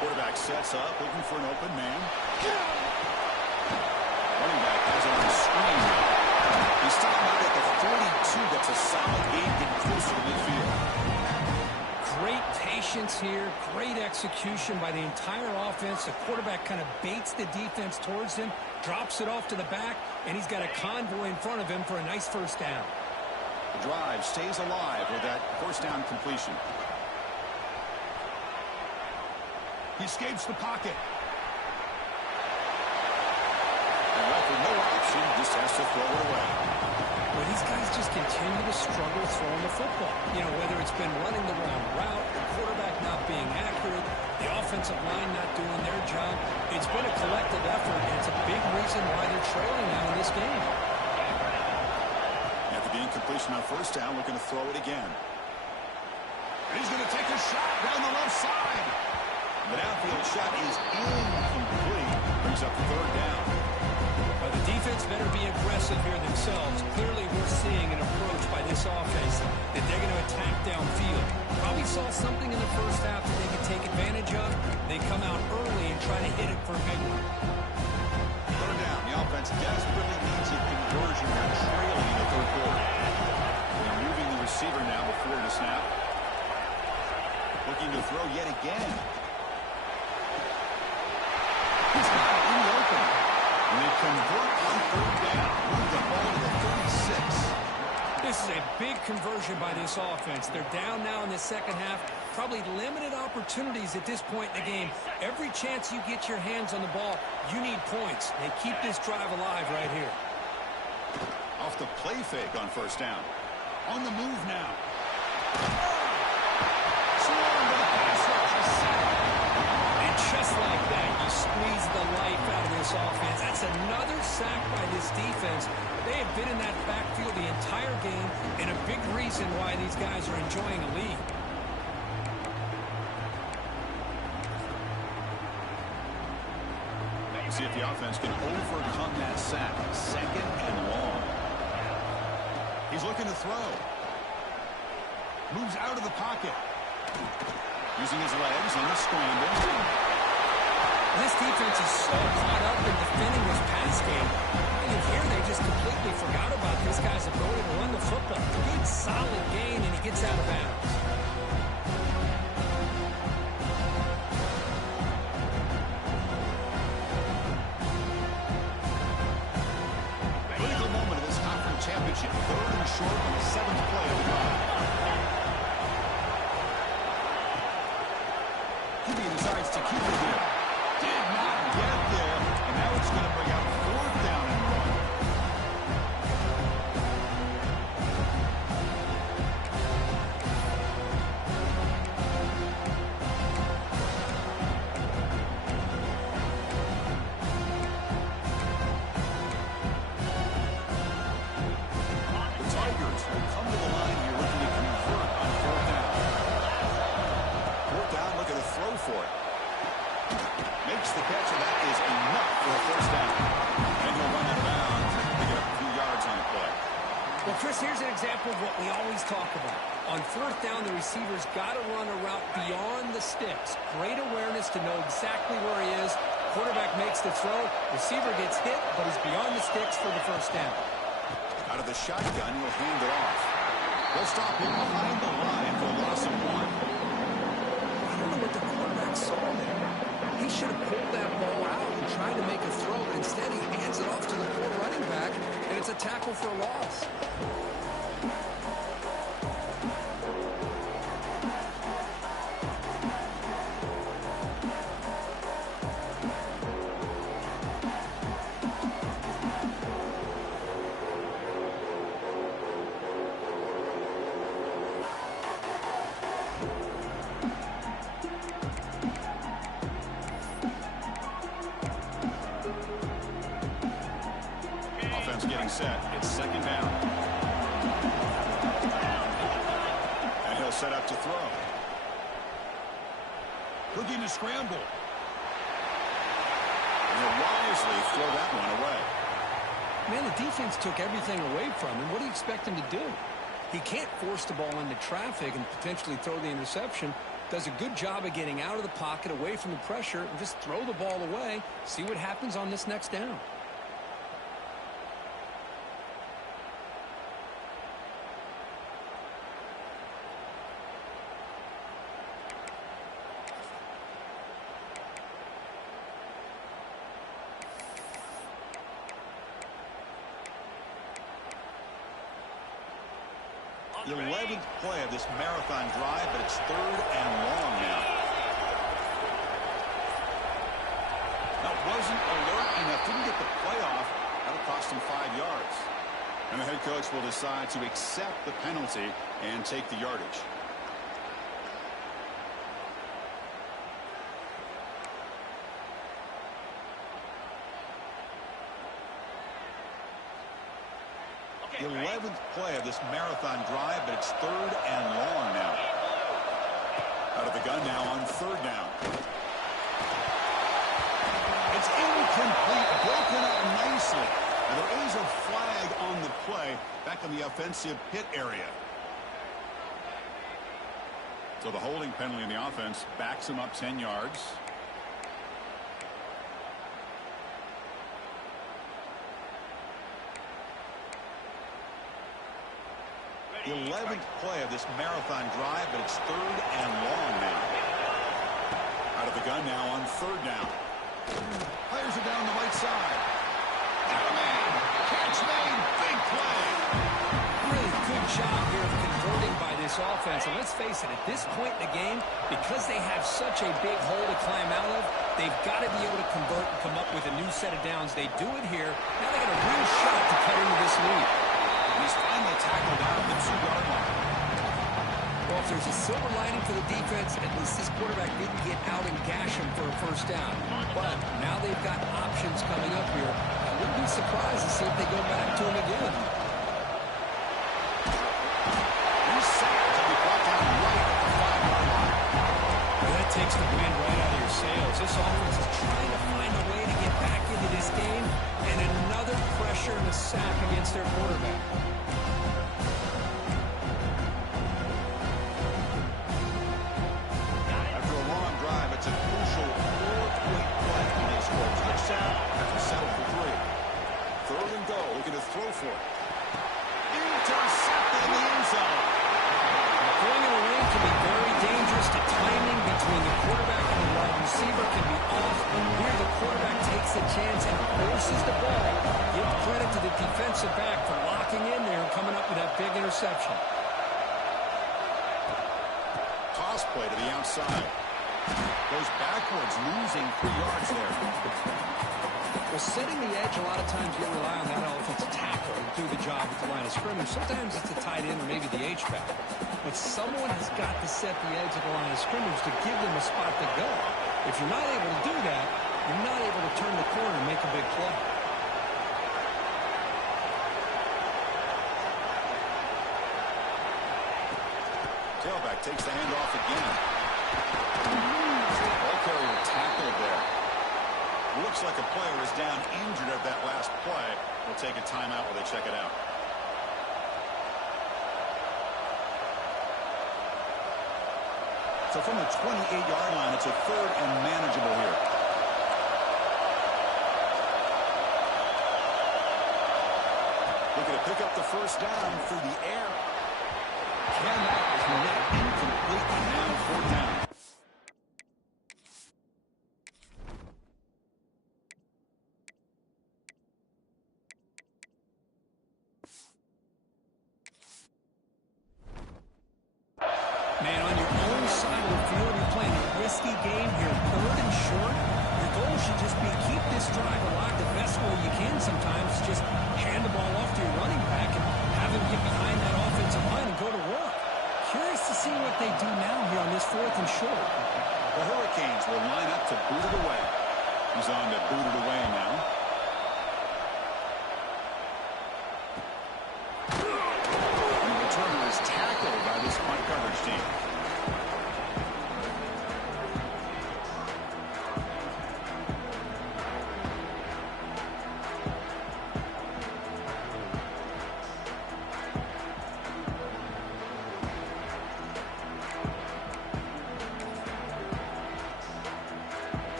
Quarterback sets up, looking for an open man. Running back has it on screen. He's stopped out at the 42. That's a solid gain, getting closer to midfield. Great patience here, great execution by the entire offense. The quarterback kind of baits the defense towards him, drops it off to the back, and he's got a convoy in front of him for a nice 1st down. The drive stays alive with that 1st down completion. He escapes the pocket. And left with no option, just has to throw it away. Well, these guys just continue to struggle throwing the football. You know, whether it's been running the wrong route, the quarterback not being accurate, the offensive line not doing their job. It's been a collective effort, and it's a big reason why they're trailing now in this game. After the incompletion on 1st down, we're going to throw it again. And he's going to take a shot down the left side. The downfield shot is incomplete. Brings up 3rd down. The defense better be aggressive here themselves. Clearly, we're seeing an approach by this offense that they're going to attack downfield. Probably saw something in the 1st half that they could take advantage of. They come out early and try to hit it for a big one. 3rd down. The offense desperately needs it to conversion here, trailing in the third quarter. They're moving the receiver now before the snap. Looking to throw yet again. He's got it in the open. And they convert on third down. Move the ball to the 36. This is a big conversion by this offense. They're down now in the second half. Probably limited opportunities at this point in the game. Every chance you get your hands on the ball, you need points. They keep this drive alive right here. Off the play fake on first down. On the move now. And just like that, you squeeze the life out of this offense. That's another sack by this defense. They have been in that backfield the entire game, and a big reason why these guys are enjoying a lead. See if the offense can overcome that sack. Second and long. He's looking to throw. Moves out of the pocket. Using his legs on the scramble. This defense is so caught up in defending this pass game. And here they just completely forgot about this guy's ability to run the football. Good, solid gain, and he gets out of bounds. Critical moment of this conference championship. Third and short on the seventh play of the drive. QB decides to keep it here. Did not get there, and now it's going to bring out fourth down and one. The Tigers will come to the line here looking to convert on fourth down. Fourth down, looking to throw for it. Makes the catch, and that is enough for a first down. And he'll run out of bounds and pick up a few yards on the play. Well, Chris, here's an example of what we always talk about. On fourth down, the receiver's got to run a route beyond the sticks. Great awareness to know exactly where he is. Quarterback makes the throw. Receiver gets hit, but he's beyond the sticks for the first down. Out of the shotgun, he'll hand it off. They'll stop him behind the line for a loss of one. I don't know what the quarterback saw there. He should have pulled that ball out and tried to make a throw, but instead he hands it off to the poor running back, and it's a tackle for a loss. Getting set. It's second down. And he'll set up to throw. Looking to scramble. And he'll wisely throw that one away. Man, the defense took everything away from him. What do you expect him to do? He can't force the ball into traffic and potentially throw the interception. Does a good job of getting out of the pocket, away from the pressure, and just throw the ball away. See what happens on this next down. The 11th play of this marathon drive, but it's third and long now. That wasn't alert enough. Didn't get the play off. That'll cost him 5 yards. And the head coach will decide to accept the penalty and take the yardage. The 11th play of this marathon drive, but it's third and long now. Out of the gun now on third down. It's incomplete, broken up nicely. And there is a flag on the play back in the offensive pit area. So the holding penalty in the offense backs him up 10 yards. The 11th play of this marathon drive, but it's third and long now. Out of the gun now on third down. Fires it down the right side. Got a man. Catch made. Big play. Really good job here of converting by this offense. And let's face it, at this point in the game, because they have such a big hole to climb out of, they've got to be able to convert and come up with a new set of downs. They do it here. Now they got a real shot to cut into this lead. He's finally tackled out of the 2-yard line. Well, if there's a silver lining for the defense, at least this quarterback didn't get out and gash him for a first down. But now they've got options coming up here. I wouldn't be surprised to see if they go back to him again. He's sacked and he brought down right at the 5-yard line. Well, that takes the wind right out of your sails. This offense is trying to find a way to get back into this game, and another pressure and a sack against their quarterback. After a long drive, it's a crucial 4-point play, and they score a touchdown after settle for 3. Third and go, looking to throw for it. Intercepted in the end zone. Throwing it away can be very dangerous. The timing between the quarterback and the wide receiver can be off. Here the quarterback takes a chance and forces the ball. Give credit to the defensive back for locking in there and coming up with that big interception. Toss play to the outside. Goes backwards, losing 3 yards there. Well, setting the edge, a lot of times you rely on that offensive tackle to do the job at the line of scrimmage. Sometimes it's a tight end or maybe the H-back. But someone has got to set the edge at the line of scrimmage to give them a spot to go. If you're not able to do that, you're not able to turn the corner and make a big play. Tailback takes the handoff again. Ball carrier tackled there. Looks like a player is down injured at that last play. We'll take a timeout while they check it out. So from the 28-yard line, it's a third and manageable here. Looking to pick up the first down through the air. And that is net incomplete, and now 4th down. Man, on your own side of the field, you're playing a risky game here. 3rd and short. Your goal should just be keep this drive alive the best way you can sometimes. Just hand the ball off to your running back and have him get behind that offensive line and go to work. Curious to see what they do now here on this 4th and short. The Hurricanes will line up to boot it away. He's on to boot it away now. And the returner is tackled by this punt coverage team.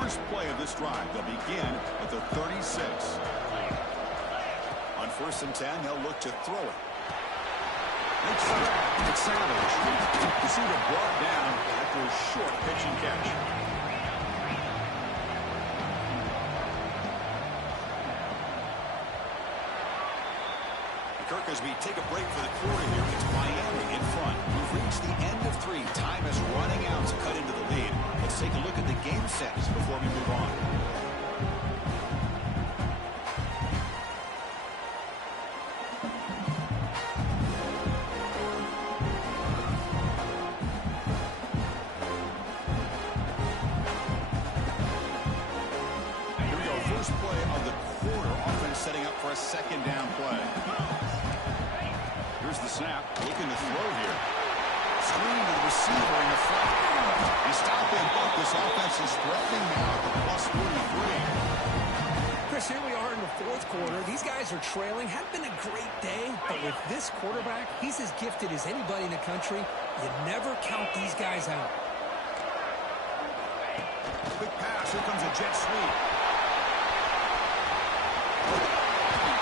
First play of this drive, they'll begin at the 36. On 1st and 10, they'll look to throw it. It's Savage. Receiver brought down after a short pitch and catch. Kirk, as we take a break for the quarter here, it's Miami in front. We've reached the end of 3. Time is running out to cut into the lead. Let's take a look at the game sets before we move on. Here we go. First play of the quarter. Offense setting up for a 2nd down play. Here's the snap. Looking to throw here. Screen to the receiver in the front. He stopped him, but this offense is threatening now at the +43. Chris, here we are in the 4th quarter. These guys are trailing. Hadn't been a great day, but with this quarterback, he's as gifted as anybody in the country. You never count these guys out. Quick pass. Here comes a jet sweep.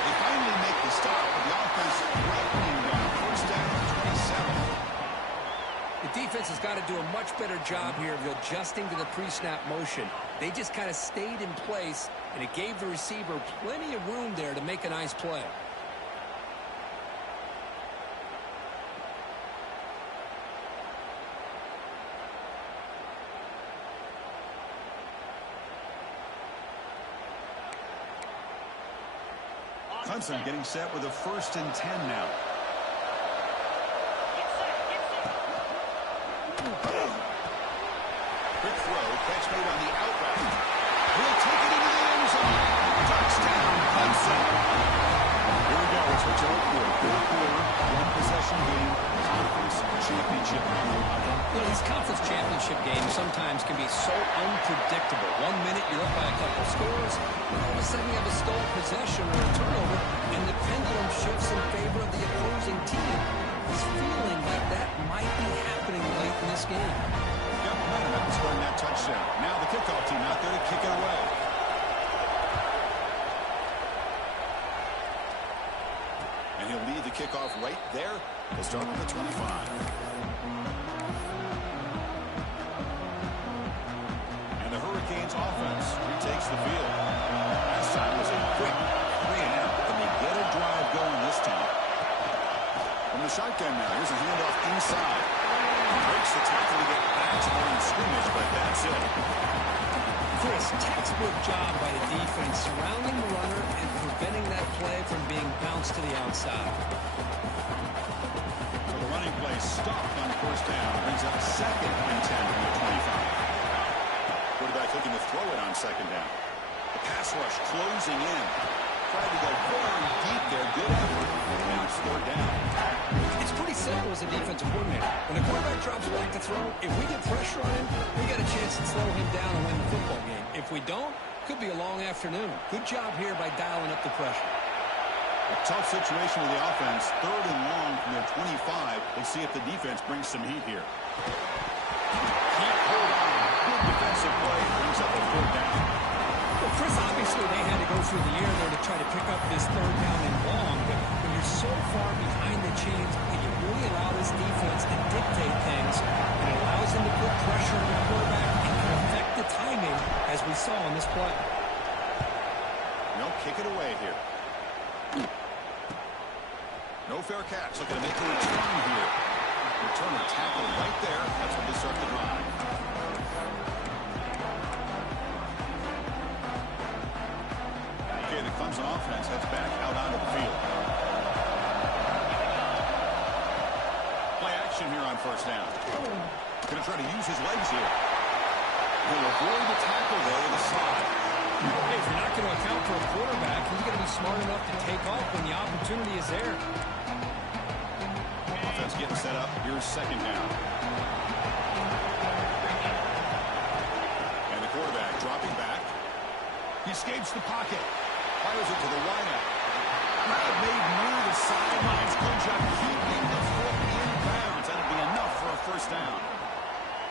They finally make the stop, but the offense offense lightning down. First down at 27. The defense has got to do a much better job here of adjusting to the pre-snap motion. They just kind of stayed in place, and it gave the receiver plenty of room there to make a nice play. Clemson getting set with a 1st and 10 now. Quick throw, catch made on the out route. He'll take it into the end zone. Touchdown, Clemson. Here we go. It's what you hope for. Fourth quarter, one-possession game, conference championship. These conference championship games sometimes can be so unpredictable. 1 minute you're up by a couple scores, and all of a sudden you have a stolen possession or a turnover, and the pendulum shifts in favor of the opposing team. It's feeling like that might be happening late in this game. Got momentum after scoring that touchdown. Now the kickoff team out there to kick it away. And he'll lead the kickoff right there. He'll start with the 25. And the Hurricanes offense retakes the field. Last time was a quick 3-and-out. Can they get a drive going this time? From the shotgun now, here's a handoff inside. Breaks the tackle to get back to the line of scrimmage, but that's it. Chris, textbook job by the defense surrounding the runner and preventing that play from being bounced to the outside. So the running play stopped on 1st down. Brings up 2nd and 10 from the 25. Quarterback looking to throw it on 2nd down. The pass rush closing in. Tried to go very deep there. Good effort. Now it's 3rd down. It's pretty simple as a defensive coordinator. When the quarterback drops back to throw, if we get pressure on him, we got a chance to slow him down and win the football game. If we don't, could be a long afternoon. Good job here by dialing up the pressure. A tough situation with the offense. 3rd and long from their 25. We'll see if the defense brings some heat here. Can't hold on. Good defensive play. Brings up a 4th down. Well, Chris, obviously they had to go through the air there to try to pick up this 3rd down and long, but when you're so far behind the chains, can you really allow this defense to dictate things? And it allows them to put pressure on the quarterback and can affect the timing, as we saw on this play. No, kick it away here. No fair catch. Looking to make a return here. Returner tackle right there. That's when they start the drive. Okay, the Clemson offense heads back out onto the field. Play action here on 1st down. Going to try to use his legs here. He'll avoid the tackle there with a slide. Hey, if you're not going to account for a quarterback, he's going to be smart enough to take off when the opportunity is there. Offense getting set up. Here's 2nd down. And the quarterback dropping back. He escapes the pocket. Fires it to the wideout. Grab made near the sidelines. Good job keeping the foot in bounds. That'll be enough for a 1st down.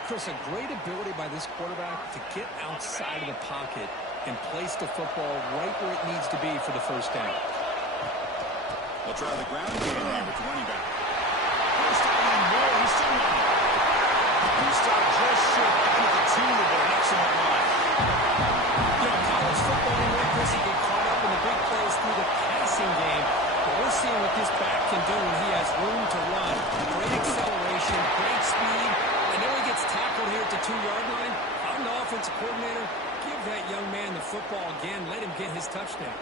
Chris, a great ability by this quarterback to get outside of the pocket and place the football right where it needs to be for the 1st down. We'll try the ground game here with the running back. First down and more. He's still not. He stopped just short of the 2 with an excellent line. You know, college football anymore, Chris, you get caught up in the big plays through the passing game. But we're seeing what this back can do when he has room to run. Great acceleration, great speed. I know he gets tackled here at the 2-yard line. I'm the offensive coordinator. Give that young man the football again. Let him get his touchdown.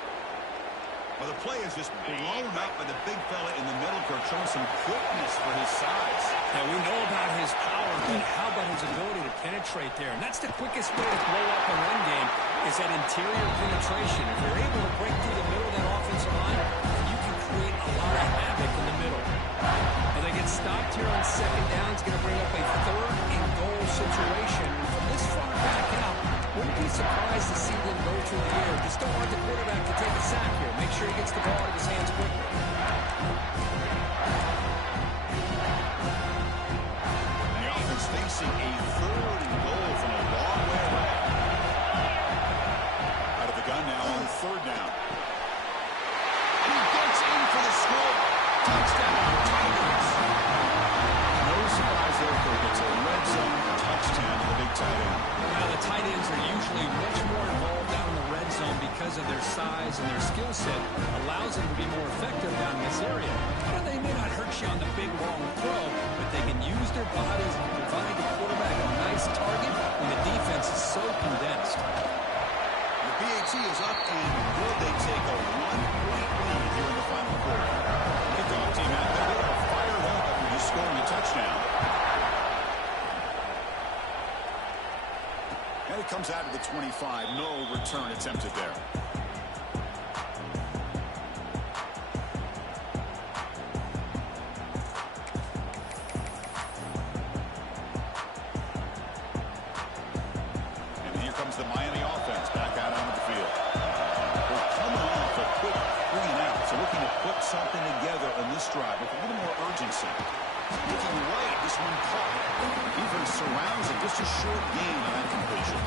Well, the play is just blown up by the big fella in the middle court, showing some quickness for his size. Yeah, we know about his power, but how about his ability to penetrate there? And that's the quickest way to blow up a run game, is that interior penetration. If you're able to break through the middle of that offensive line, you can create a lot of havoc in the middle. And they get stopped here on 2nd down. It's going to bring up a 3rd and goal situation. And from this far back out, wouldn't be surprised to see them go through the air. Just don't want the quarterback to take a sack here. Make sure he gets the ball out of his hands quickly. And the offense facing a 3rd and goal from a long way away. Out of the gun now on 3rd down. And he gets in for the score. are usually much more involved down in the red zone because of their size and their skill set allows them to be more effective down in this area. Well, they may not hurt you on the big, long throw, but they can use their bodies and provide the quarterback a nice target when the defense is so condensed. The PAT is up, and will they take a one-point lead here in the final quarter? Kickoff team out there. They are fired up after just scoring a touchdown. And it comes out of the 25. No return attempted there. And here comes the Miami offense back out onto the field. We're coming off a quick 3-and-out, so looking to put something together on this drive with a little more urgency. Looking right, this one caught. Defense surrounds it, just a short gain on that completion.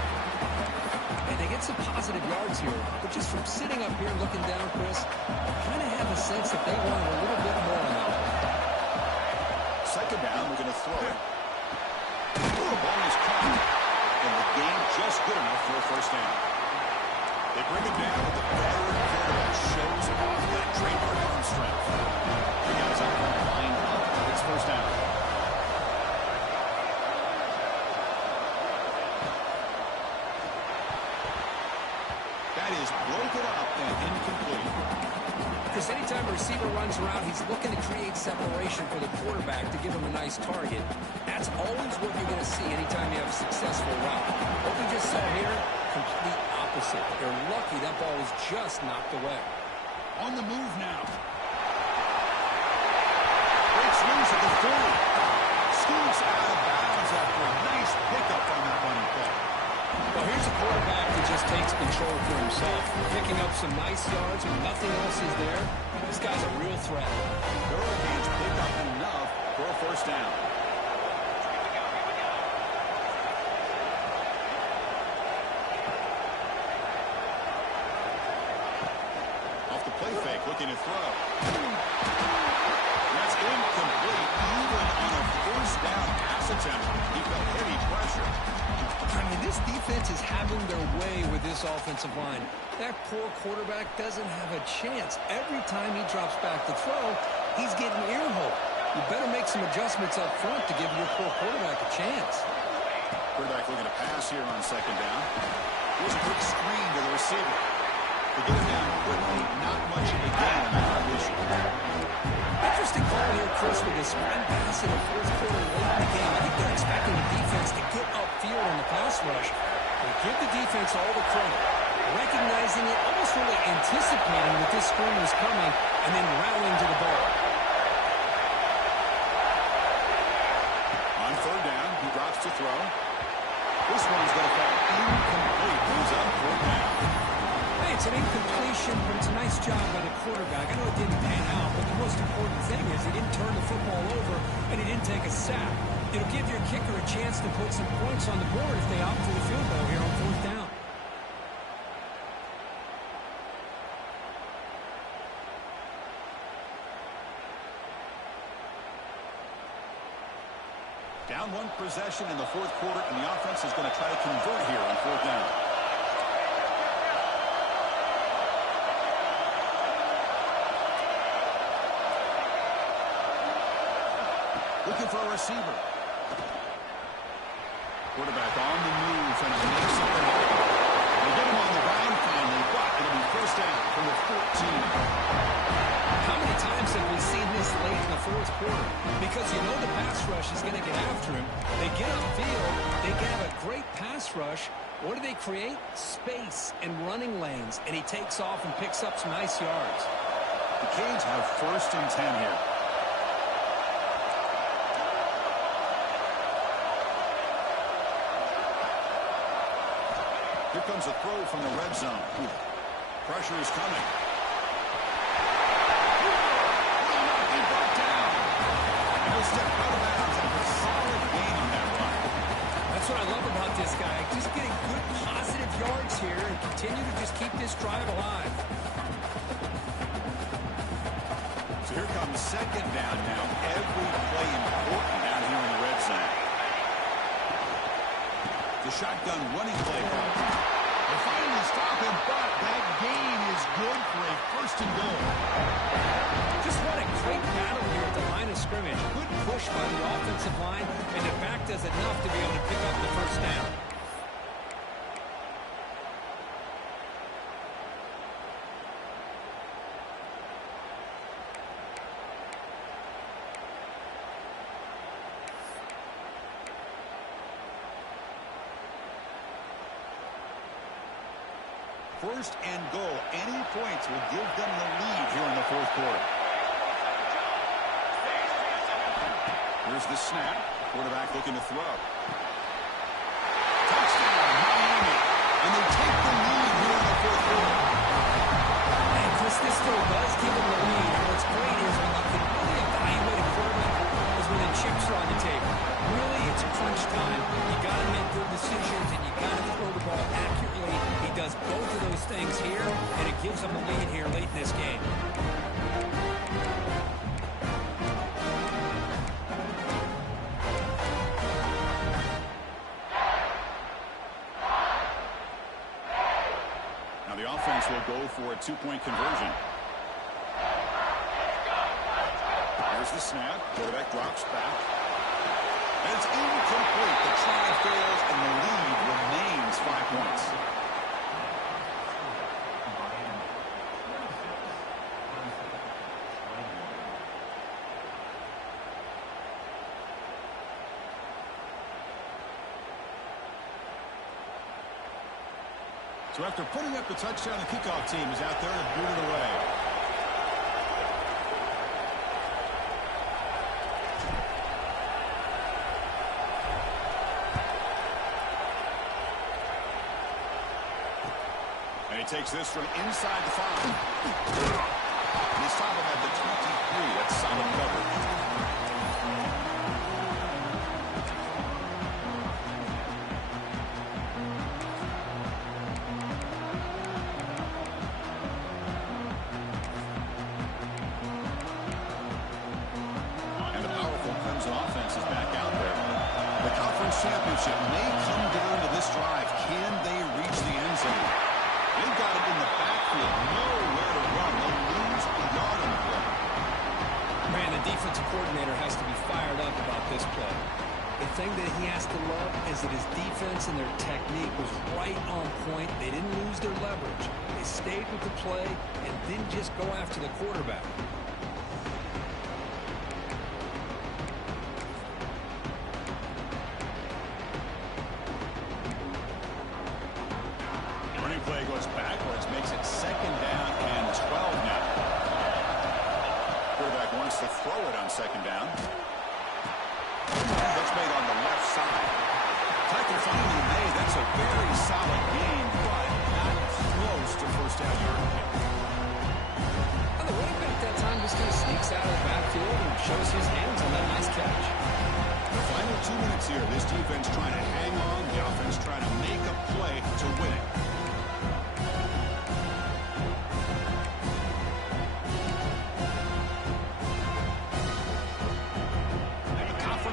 And they get some positive yards here, but just from sitting up here looking down, Chris, I kind of have a sense that they wanted a little bit more on that one. Second down, we're going to throw it. The ball is caught, and the game just good enough for a first down. They bring it down with the veteran quarterback shows off that trademark arm strength. The guys out there lined up. It's first down. That is broken up and incomplete. Because anytime a receiver runs around, he's looking to create separation for the quarterback to give him a nice target. That's always what you're going to see anytime you have a successful route. What we just saw here, complete opposite. They're lucky that ball was just knocked away. On the move now. Breaks loose at the 40. Scoots out of bounds after a nice pickup on that running play. Well, here's a quarterback that just takes control for himself. Picking up some nice yards when nothing else is there. This guy's a real threat. The Hurricanes pick up enough for a first down. Off the play fake, looking to throw. That's incomplete. Even on a first down pass attempt, he felt heavy pressure. I mean, this defense is having their way with this offensive line. That poor quarterback doesn't have a chance. Every time he drops back to throw, he's getting ear-hole. You better make some adjustments up front to give your poor quarterback a chance. Quarterback looking to pass here on second down. Here's a quick screen to the receiver. They get it down quickly, not much of a gain on that completion. Interesting call here, Chris, with this run pass in the fourth quarter late in the game. I think they're expecting the defense to get upfield on the pass rush. They give the defense all the credit, recognizing it, almost really anticipating that this screen was coming, and then rallying to the ball. On third down, he drops to throw. This one's going to fall incomplete. He's on fourth down. Hey, it's an incompletion, but it's a nice job by the quarterback. I know it didn't pan out, but the most important thing is he didn't turn the football over and he didn't take a sack. It'll give your kicker a chance to put some points on the board if they opt for the field goal here on fourth down. Down one possession in the fourth quarter, and the offense is going to try to convert here on fourth down. Looking for a receiver. Quarterback on the move, trying to make something happen. They get him on the ground finally, but it'll be first down from the 14. How many times have we seen this late in the fourth quarter? Because you know the pass rush is going to get after him. They get upfield. They have a great pass rush. What do they create? Space and running lanes. And he takes off and picks up some nice yards. The Canes have first and 10 here. Here comes a throw from the red zone. Pressure is coming. He brought down. And he'll step out of bounds after a solid gain on that run. That's what I love about this guy. Just getting good positive yards here and continue to just keep this drive alive. So here comes second down now. Every play important down here in the red zone. The shotgun running play call. stop him, but that gain is good for a first and goal. Just what a great battle here at the line of scrimmage. Good push by the offensive line, and the back does enough to be able to pick up the first down. First and goal. Any points will give them the lead here in the fourth quarter. Here's the snap. Quarterback looking to throw. Touchdown, Miami. And they take the lead here in the fourth quarter. And Chris, this still does give them the lead. And what's great is when you can really evaluate a quarterback is when the chips are on the table. Really, it's crunch time. You got to make good decisions, and you got to throw the ball accurately. He does both of those things here, and it gives them a lead here late in this game. Now the offense will go for a two-point conversion. Here's the snap. Quarterback drops back. And it's incomplete. The try fails, and the lead remains 5 points. So after putting up the touchdown, the kickoff team is out there to boot it away. And he takes this from inside the 5. And he's stopped him at the 23. That's solid coverage. Championship may come down to this drive. Can they reach the end zone? They've got it in the backfield. Nowhere to run. They lose the yard on the play. Man, the defensive coordinator has to be fired up about this play. The thing that he has to love is that his defense and their technique was right on point. They didn't lose their leverage. They stayed with the play and didn't just go after the quarterback. Play goes backwards, makes it 2nd down and 12 now. Quarterback wants to throw it on 2nd down. That's made on the left side. Tackle finally made. That's a very solid gain, but not close to first down yard. And the running back that time just kind of sneaks out of the backfield and shows his hands on that nice catch. The final 2 minutes here. This defense trying to hang on. The offense trying to make a play to win it.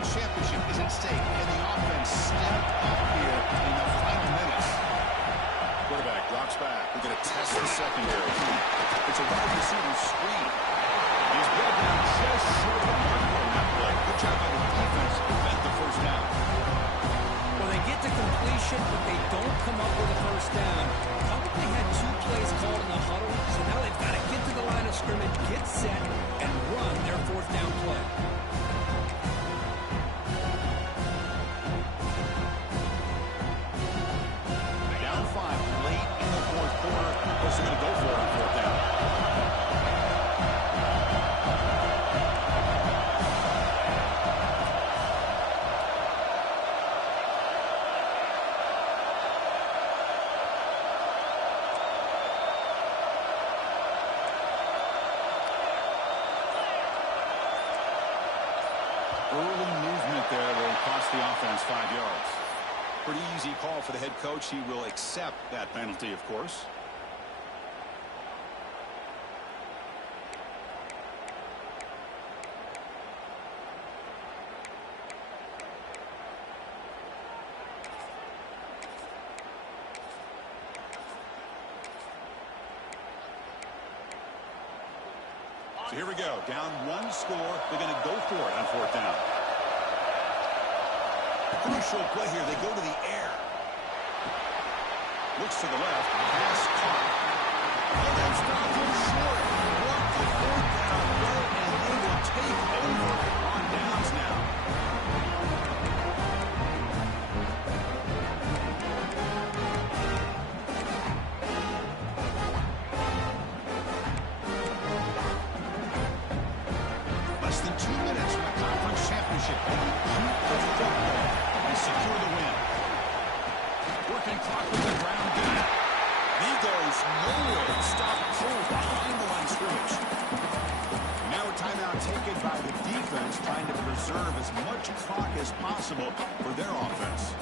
Championship is at stake, and the offense stepped up here in the final minutes. Quarterback drops back. We're going to test the secondary. It's a wide receiver screen. He's brought down just short of the mark on that play. Good job by the defense to prevent the first down. Well, they get to completion, but they don't come up with a first down. Probably had 2 plays called in the huddle, so now they've got to get to the line of scrimmage, get set, and run their 4th down play. They're going to go for it on 4th down. Early movement there will cost the offense 5 yards. Pretty easy call for the head coach. He will accept that penalty, of course. So here we go. Down one score. They're going to go for it on fourth down. Crucial play here. They go to the air. Looks to the left. Pass caught. And then stopped him short. Walk to fourth down. Well, and they will take over on downs now. Less than 2 minutes from a conference championship. Keep the football and secure the win. Working clock with the ground game. He goes nowhere. Stop cold behind the line of scrimmage. Now a timeout taken by the defense, trying to preserve as much clock as possible for their offense.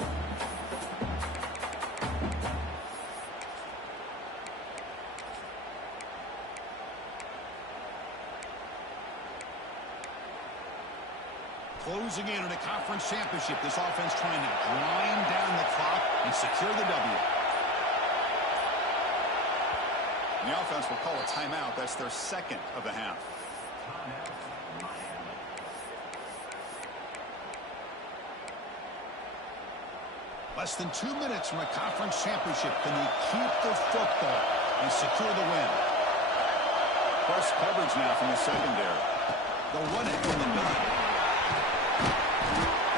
Closing in on a conference championship, this offense trying to grind down the clock and secure the W. The offense will call a timeout. That's their second of the half. Less than 2 minutes from a conference championship. Can they keep the football and secure the win? Press coverage now from the secondary. They'll run it from the gun.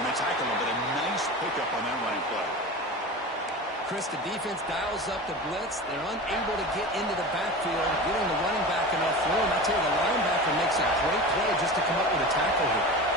And they tackle him, but a nice pickup on that running play. Chris, the defense dials up the blitz. They're unable to get into the backfield, giving the running back enough room. I tell you, the linebacker makes a great play just to come up with a tackle here.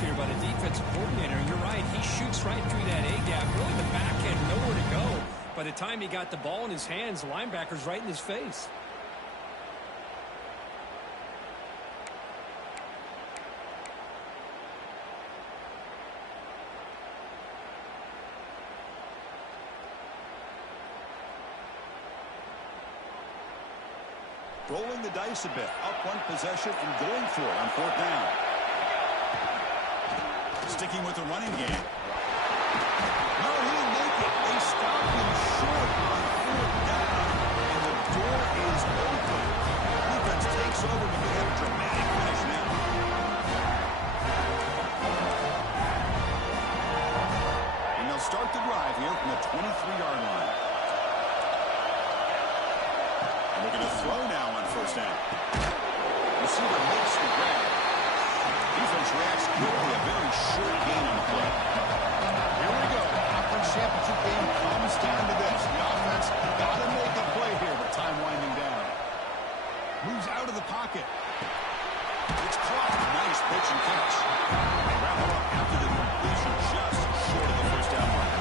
Here by the defensive coordinator. You're right. He shoots right through that A-gap. Really, the back had nowhere to go. By the time he got the ball in his hands, the linebacker's right in his face. Rolling the dice a bit. Up one possession and going for it on fourth down. Sticking with the running game. No, he didn't make it. They stopped him short on fourth down, and the door is open. Defense takes over, but they have a dramatic finish now. And they'll start the drive here from the 23-yard line. And they're going to throw now on first down. Receiver makes the grab. Defense reacts quickly. A very short gain on the play. Here we go. Conference championship game comes down to this. The offense got to make a play here, but time winding down. Moves out of the pocket. It's caught. Nice pitch and catch. They wrap it up after the completion, just short of the first down mark.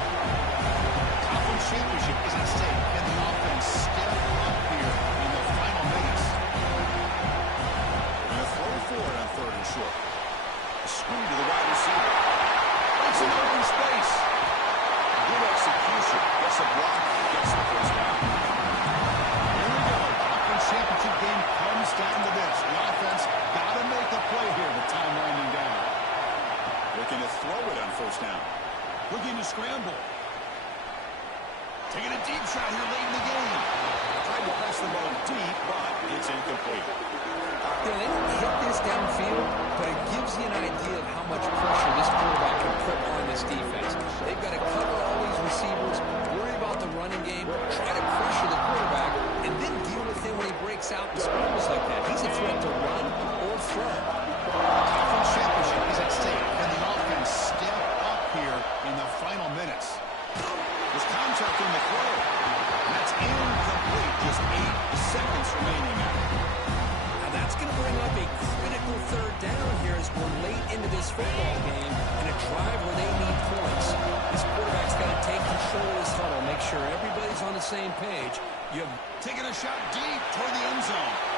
Conference championship is at stake, and the offense step up here in the final minutes. They're going to throw forward on third and short. Screen to the wide receiver. It's an open space. Good execution. Gets a block. Gets the first down. Here we go. Conference championship game comes down to this. The offense got to make a play here with time winding down. Looking to throw it on first down. Looking to scramble. Taking a deep shot here late in the game. Tried to pass the ball deep, but it's incomplete. They don't hit this downfield, but it gives you an idea of how much pressure this quarterback can put on this defense. They've got to cover all these receivers, worry about the running game, try to pressure the quarterback, and then deal with him when he breaks out and scrambles like that. He's a threat to run or throw. Conference championship is at stake, and the offense step up here in the final minutes. There's contact on the throw. That's incomplete. Just 8 seconds remaining. That's going to bring up a critical third down here as we're late into this football game and a drive where they need points. This quarterback's got to take control of this huddle, make sure everybody's on the same page. You have taken a shot deep toward the end zone.